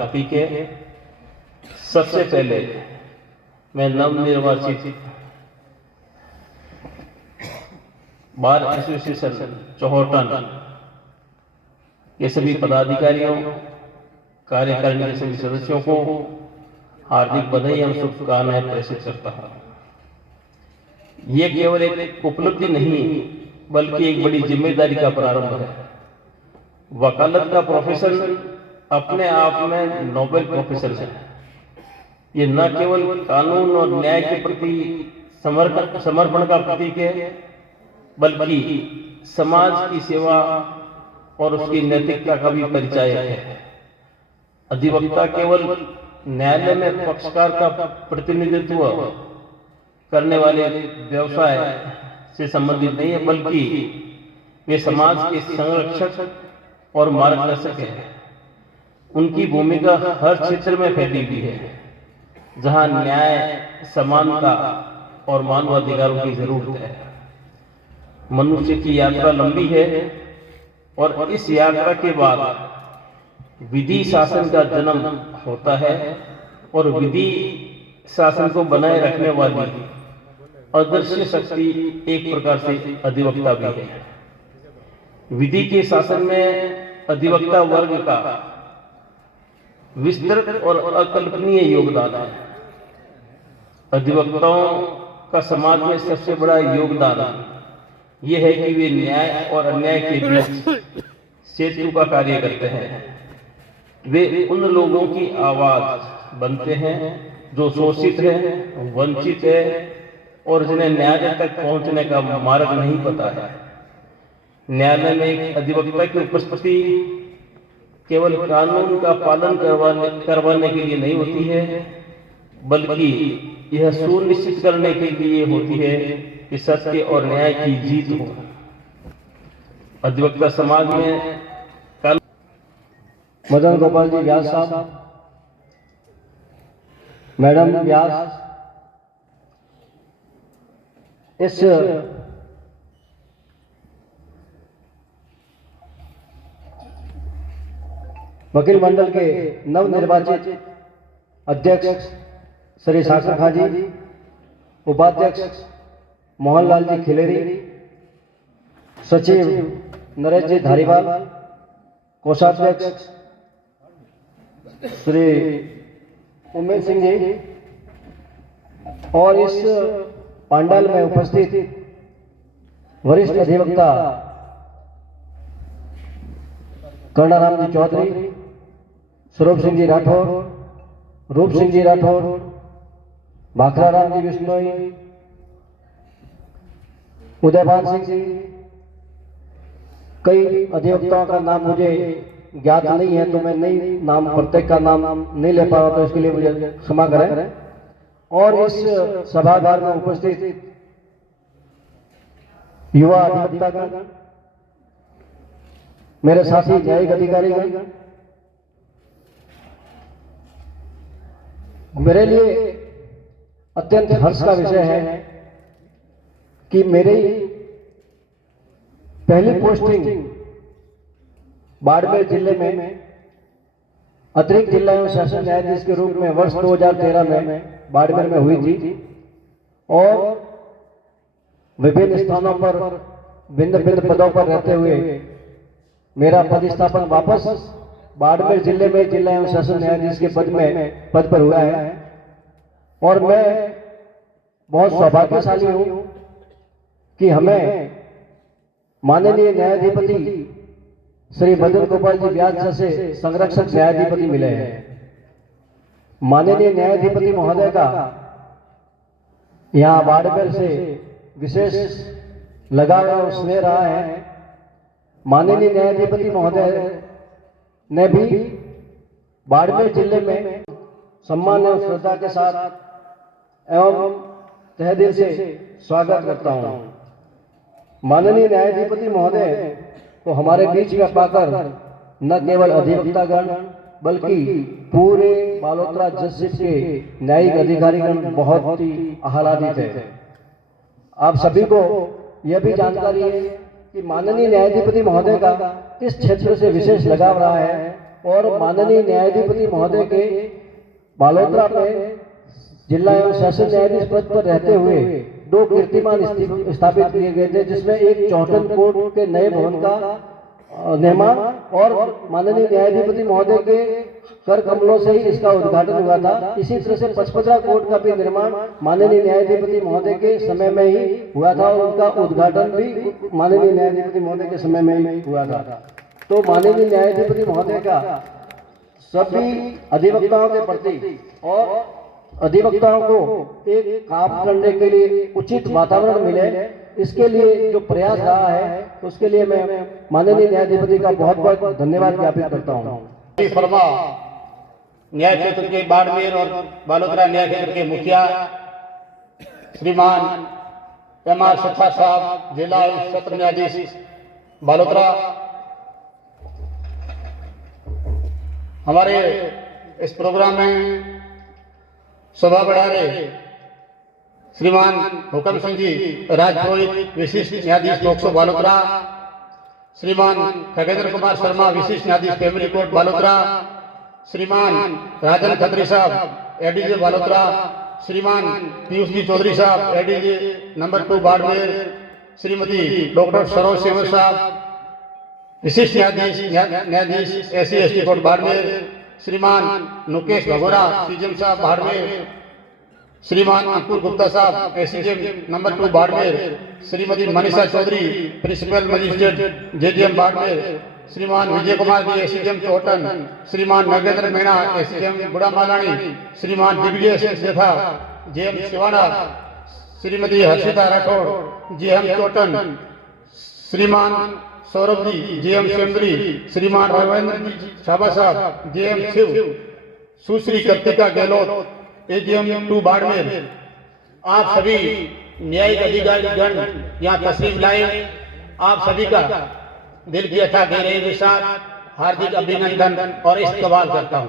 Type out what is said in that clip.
प्रतीक है। सबसे पहले मैं नवनिर्वाचित बार एसोसिएशन चौहटन के सभी पदाधिकारियों, कार्यकारिणी के सभी सदस्यों को हार्दिक बधाई एवं शुभकामनाएं प्रेषित करता हूं। ये केवल एक उपलब्धि नहीं बल्कि एक बड़ी जिम्मेदारी का प्रारंभ है। वकालत का प्रोफेशन अपने आप में नोबेल प्रोफेशन है। ये न केवल कानून और न्याय के प्रति समर्पण का प्रतीक है, बल्कि समाज की सेवा और उसकी नैतिकता का भी परिचय है। अधिवक्ता केवल न्यायालय में पक्षकार का प्रतिनिधित्व करने वाले व्यवसाय से संबंधित नहीं है, बल्कि वे समाज के संरक्षक और मार्गदर्शक हैं। उनकी भूमिका हर क्षेत्र में फैली हुई है जहां न्याय, समानता और मानवाधिकारों की जरूरत है। मनुष्य की यात्रा लंबी है और इस यात्रा के बाद विधि शासन का जन्म होता है और विधि शासन को बनाए रखने वाली अदृश्य शक्ति एक प्रकार से अधिवक्ता भी है। विधि के शासन में अधिवक्ता वर्ग का विस्तृत और अकल्पनीय योगदान है। अधिवक्ताओं का समाज में सबसे बड़ा योगदान यह है कि वे न्याय और अन्याय के बीच सेतु का कार्य करते हैं। वे उन लोगों की आवाज बनते हैं जो शोषित है, वंचित है और जिन्हें न्याय तक पहुंचने का मार्ग नहीं पता है। न्यायालय में एक अधिवक्ता की उपस्थिति केवल कानून का पालन करवाने के लिए नहीं होती है, बल्कि यह सुनिश्चित करने के लिए होती है कि सत्य और न्याय की जीत हो। अधिवक्ता समाज में मदन गोपाल जी व्यास साहब, मैडम व्यास, इस वकील मंडल के नवनिर्वाचित अध्यक्ष श्री सागर खां जी, उपाध्यक्ष मोहनलाल जी खिलेरी, सचिव नरेश जी धारीवाल, कोषाध्यक्ष श्री उमेश सिंह जी और इस पंडाल में उपस्थित वरिष्ठ अधिवक्ता कर्णाराम जी चौधरी, स्वरूप सिंह जी राठौर, रूप सिंह जी राठौर, भाखराराम जी बिश्नोई, उदयभान सिंह जी, कई अधिवक्ताओं का नाम मुझे ज्ञात नहीं है तो मैं नहीं नाम प्रत्येक का नाम नहीं ले पा रहा, तो इसके लिए मुझे क्षमा करें। और इस सभागार में उपस्थित युवा अधिवक्तागण, मेरे साथी न्यायिक अधिकारीगण, मेरे लिए अत्यंत हर्ष का विषय है कि मेरी पहली पोस्टिंग बाड़मेर जिले में अतिरिक्त जिला एवं शासन न्यायाधीश के रूप में वर्ष 2013 में बाड़मेर में हुई थी और विभिन्न स्थानों पर भिन्न भिन्न पदों पर रहते हुए मेरा पदस्थापन वापस बाड़मेर जिले में जिला एवं शासन न्यायाधीश के पद पर हुआ है। और मैं बहुत सौभाग्यशाली हूं कि हमें माननीय न्यायाधिपति श्री मदन गोपाल जी व्यास जैसे संरक्षक न्यायाधिपति मिले हैं। माननीय न्यायाधिपति महोदय का यहाँ बाड़मेर से विशेष लगाव और स्नेह रहा है। माननीय न्यायाधिपति महोदय ने भी बाड़मेर जिले में सम्मान और श्रद्धा के साथ एवं तहे दिल से स्वागत करता हूं। माननीय न्यायाधिपति महोदय को हमारे बीच में पाकर न केवल अधिवक्तागण बल्कि पूरे बालोतरा जजशिप के न्यायिक अधिकारीगण बहुत ही आह्लादित है। आप सभी को यह भी जानकारी है कि माननीय न्यायाधिपति महोदय का इस क्षेत्र से विशेष लगाव रहा है और माननीय न्यायाधिपति महोदय के बालोतरा में जिला एवं सेशन न्यायाधीश पद पर रहते हुए 2 कीर्तिमान स्थापित किए गए थे, जिसमें एक चौहटन कोर्ट के नए भवन का निर्माण और माननीय न्यायाधिपति महोदय के कर कमलों से ही इसका उद्घाटन हुआ था। इसी तरह से पचपदरा कोर्ट का भी निर्माण माननीय न्यायाधिपति महोदय के समय में ही हुआ था और उनका उद्घाटन भी माननीय न्यायाधिपति महोदय के समय में ही हुआ था। तो माननीय न्यायाधिपति महोदय का सभी अधिवक्ताओं के प्रति और अधिवक्ताओं को एक काम करने के लिए उचित वातावरण मिले, इसके लिए जो प्रयास रहा है उसके लिए मैं माननीय न्यायाधिपति का बहुत बहुत धन्यवाद ज्ञापित करता हूँ। शर्मा न्याय क्षेत्र के बाड़मेर और बालोतरा न्याय क्षेत्र के मुखिया श्रीमान एम.आर. सत्तार साहब, जिला एवं सत्र न्यायाधीश बालोतरा, हमारे इस प्रोग्राम में शोभा बढ़ा रहे श्रीमान हुकम सिंह जी, राजपुरोहित विशिष्ट न्यायाधीश पोक्सो बालोतरा, श्रीमान खगेंद्र कुमार शर्मा, विशिष्ट न्यायाधीश फैमिली कोर्ट बालोतरा, श्रीमान राजन खत्री साहब, एडीजे बालोतरा, श्रीमान पीयूष जी चौधरी साहब, ADJ number 2 Barmer, Shrimati doctor Saroj Sevar साहब, विशिष्ट न्यायाधीश SC/ST कोर्ट बाड़मेर, श्रीमान मुकेश भगोरा, CJM साहब बाड़मेर, श्रीमान अंकुर गुप्ता साहब, SCJM number 2 Barmer, Shrimati Manisha Chaudhary, principal magistrate JJM Barmer, Shriman Vijay Kumar ji, SCJM Chohtan, श्रीमान नगेंद्र मीणा, SCJM बुढ़ा मालानी, श्रीमान दिग्विजय जेठा, JM सिवाना, श्रीमती हर्षिता राठौड़, JM चौहटन, श्रीमान सौरभ जी, JM सेंद्री, श्रीमान रविंद्र जी छाबा साहब, JM शिव, सुश्री कृतिका गहलोत, AJM 2 बाड़मेर। आप सभी न्यायिक अधिकारीगण यहाँ तशरीफ लाए, आप सभी का दिल की अथाह गहराई के साथ हार्दिक अभिनंदन और इस्तकबाल करता हूँ।